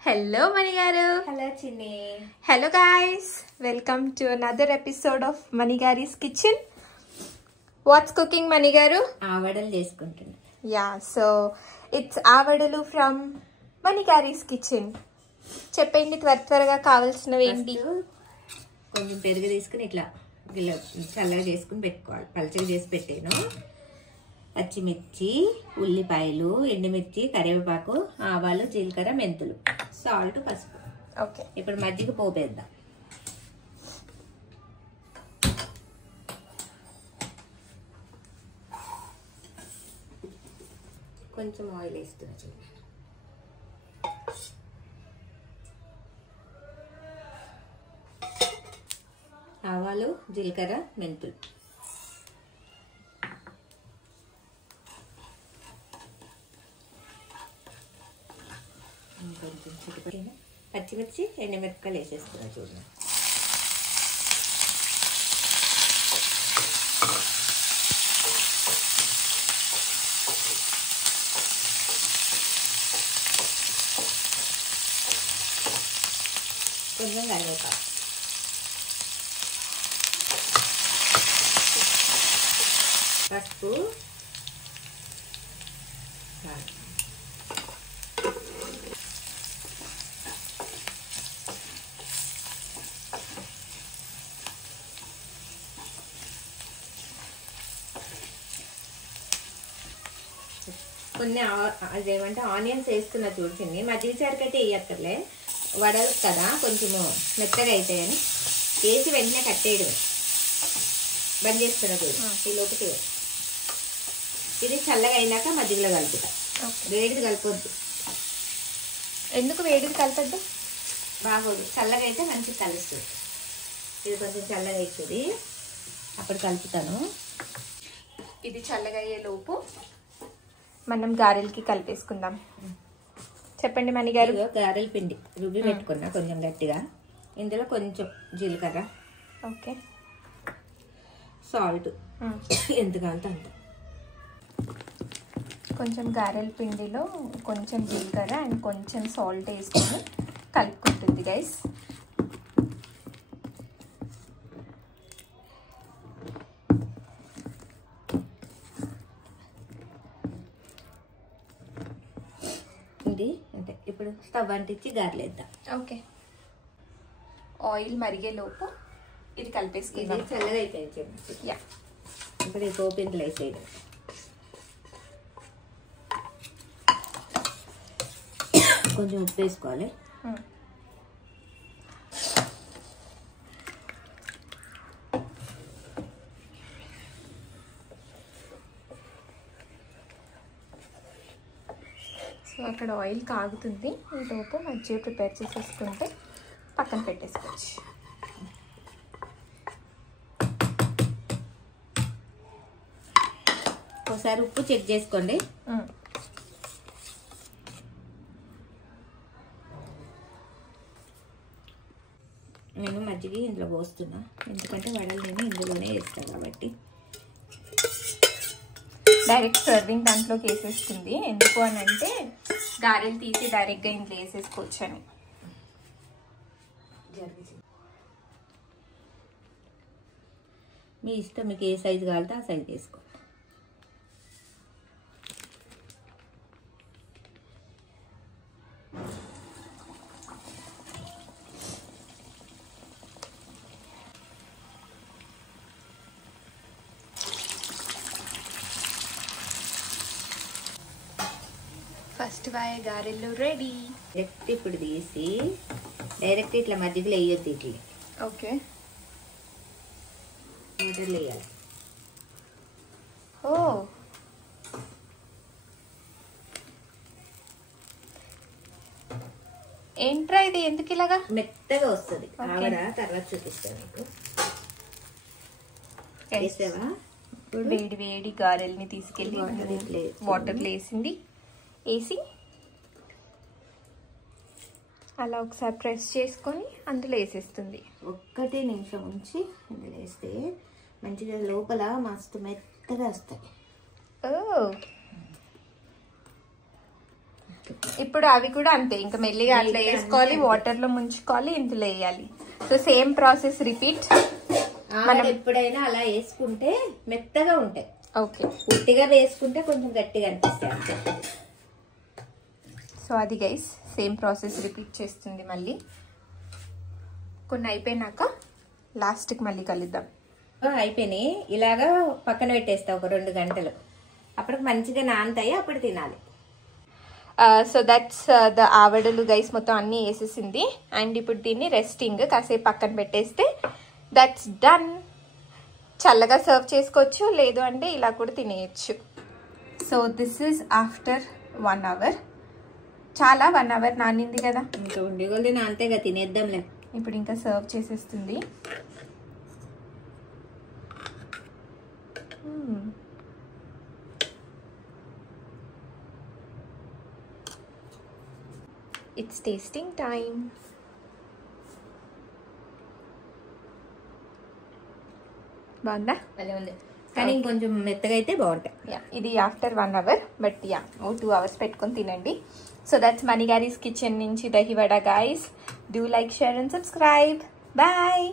Hello Manigaru. Hello Chinni. Hello guys. Welcome to another episode of Manigari's Kitchen. What's cooking Manigaru? Avadalu cheskuntunna. Yeah, so it's avadalu from Manigari's Kitchen. చెప్పండి త్వరగా కావాల్సినవి ఏంటి? కొంచెం పెరుగు తీసుకుని ఇట్లా చల్లగా చేసుకుని పెట్టుకోవాలి. పలచగా చేసి పెట్టాను. పచ్చిమిర్చి, ఉల్లిపాయలు, ఎండుమిర్చి, కరివేపాకు, ఆవాలు, జీలకర్ర, మెంతులు, సాల్ట్, పసుపు. ఓకే, ఇప్పుడు మజ్జిగ పోపేద్దాం. కొంచెం ఆయిల్ వేస్తున్నా చూడండి. ఆవాలు, జీలకర్ర, మెంతులు. కొంచెం చిటిపడిన పచ్చిమిర్చి, ఎండుమిరపకాయలు వేసేస్తున్నా చూడండి. కొంచెం కరివేపాకు, పసుపు, కొన్ని అదేమంటే ఆనియన్స్ వేస్తున్నా చూడండి. మజ్జిగ చారుకైతే వేయక్కర్లే, వడలు కదా కొంచెము మెత్తగా అవుతాయని వేసి వెంటనే కట్టేయడమే. బంద్ చేస్తున్నా చూడు. ఈ లోపల ఇది చల్లగా అయినాక మజ్జిగలో కలుపుతా. వేడిది కలపొద్దు. ఎందుకు వేడిది కలపద్దు? బాగోదు, చల్లగా అయితే మంచిగా కలుస్తుంది. ఇది కొంచెం చల్లగా అవుతుంది, అప్పుడు కలుపుతాను. ఇది చల్లగా అయ్యే లోపు మనం గారెలకి కలిపేసుకుందాం. చెప్పండి మణిగారు. గారెల పిండి రుబ్బి పెట్టుకున్నా కొంచెం గట్టిగా. ఇందులో కొంచెం జీలకర్ర, ఓకే, సాల్ట్ ఎంత కావాలంటే అంత. కొంచెం గారెల పిండిలో కొంచెం జీలకర్ర అండ్ కొంచెం సాల్ట్ వేసుకొని కలుపుకుంటుంది గైస్. ఇది అంటే ఇప్పుడు స్టవ్ అంటించి గారెలేద్దాం. ఓకే, ఆయిల్ మరిగేలోపు ఇది కలిపేసుకుందాం. ఇది చల్లగా అయిపోయింది. యా, ఇప్పుడు ఈ పోపిందులు వేసేయడం. కొంచెం ఉప్పు వేసుకోవాలి. సో అక్కడ ఆయిల్ కాగుతుంది, ఈలోపు మజ్జిగ ప్రిపేర్ చేసేసుకుంటే పక్కన పెట్టేసుకోవచ్చు. ఒకసారి ఉప్పు చెక్ చేసుకోండి. నేను మజ్జిగ ఇందులో పోస్తున్నా, ఎందుకంటే వడలు నేను ఇందులోనే వేస్తాను కాబట్టి. డైరెక్ట్ సర్వింగ్ దాంట్లోకి వేసేస్తుంది. ఎందుకు అని అంటే గారెలు తీసి డైరెక్ట్గా ఇంట్లో వేసేసుకోవచ్చు అని. మీ ఇష్టం, మీకు ఏ సైజు కావాలంటే ఆ సైజు వేసుకోండి. ఫస్ట్ వాయ గారెలు రెడీ. డైరెక్ట్ ఇప్పుడు తీసి డైరెక్ట్ ఇట్లా మజ్జిగలో వేయొద్దు. ఇట్లా ఓకే, వాటర్లో వేయాలి. ఓ ఏంట్రా ఇది, ఎందుకు ఇలాగా మెత్తగా వస్తుంది? ఆవిడ తర్వాత చూపిస్తాను మీకు. వేసావా? వేడి వేడి గారెల్ని తీసుకెళ్ళి వాటర్లో వేసి అలా ఒకసారి ప్రెస్ చేసుకొని అందులో వేసేస్తుంది. ఒక్కటే నిమిషం ఉంచి ఇందులో వేస్తే మంచిగా లోపల మస్తు మెత్తగా వస్తాయి. ఓ ఇప్పుడు అవి కూడా అంతే, ఇంకా మెల్లిగా అట్లా వేసుకోవాలి, వాటర్ లో ముంచుకోవాలి, ఇందులో వేయాలి. So same process repeat. మనం ఎప్పుడైనా అలా వేసుకుంటే మెత్తగా ఉంటాయి. ఓకే, ఉట్టిగా వేసుకుంటే కొంచెం గట్టిగా అనిపిస్తాయి. సో అది గైస్ సేమ్ ప్రాసెస్ రిపీట్ చేస్తుంది. మళ్ళీ కొన్ని అయిపోయినాక లాస్ట్కి మళ్ళీ కలుద్దాం. అయిపోయినాయి, ఇలాగా పక్కన పెట్టేస్తా ఒక 2 గంటలు. అప్పటికి మంచిగా నానతాయి, అప్పుడు తినాలి. సో దట్స్ ద ఆవడలు గైస్, మొత్తం అన్నీ వేసేసింది. అండ్ ఇప్పుడు దీన్ని రెస్టింగ్ కాసేపు పక్కన పెట్టేస్తే దట్స్ డన్. చల్లగా సర్వ్ చేసుకోవచ్చు, లేదు అంటే ఇలా కూడా తినేయచ్చు. So this is after 1 hour. చాలా 1 అవర్ నానింది కదా, ఇంకా ఉండి నాంతేగా తినేద్దాంలే. ఇప్పుడు ఇంకా సర్వ్ చేసేస్తుంది. It's tasting time. బాగుందా? అదే ఉంది, కానీ ఇంకొంచెం మెత్తగా అయితే బాగుంటాయి. ఇది ఆఫ్టర్ 1 అవర్, బట్ 2 అవర్స్ పెట్టుకొని తినండి. సో దట్స్ మణిగారీస్ కిచెన్ నుంచి dahi vada guys. Do like, share and subscribe. Bye.